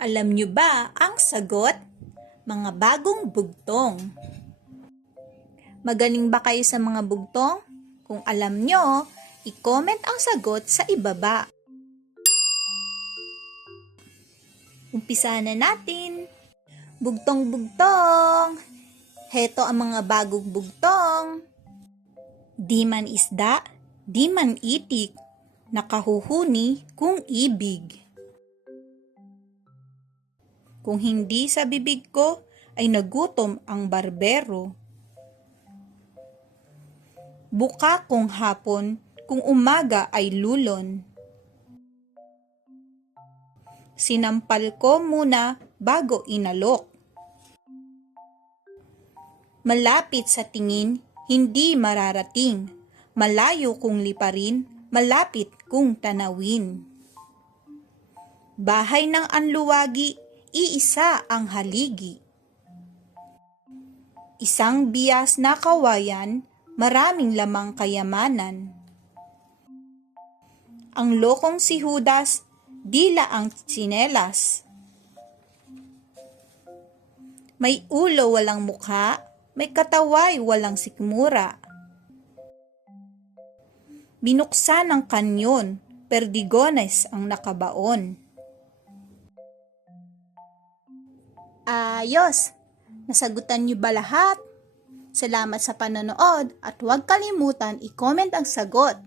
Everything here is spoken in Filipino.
Alam nyo ba ang sagot? Mga bagong bugtong. Magaling ba kayo sa mga bugtong? Kung alam nyo, i-comment ang sagot sa ibaba. Umpisa na natin. Bugtong-bugtong. Heto ang mga bagong bugtong. Di man isda, di man itik, nakahuhuni kung ibig. Kung hindi sa bibig ko, ay nagutom ang barbero. Buka kung hapon, kung umaga ay lulon. Sinampal ko muna bago inalok. Malapit sa tingin, hindi mararating. Malayo kung liparin, malapit kung tanawin. Bahay ng anluwagi, iisa ang haligi. Isang bias na kawayan, maraming lamang kayamanan. Ang lokong si Judas, dila ang sinelas. May ulo walang mukha, may kataway walang sikmura. Binuksan ng kanyon, perdigones ang nakabaon. Ayos! Nasagutan niyo ba lahat? Salamat sa panonood at huwag kalimutan i-comment ang sagot.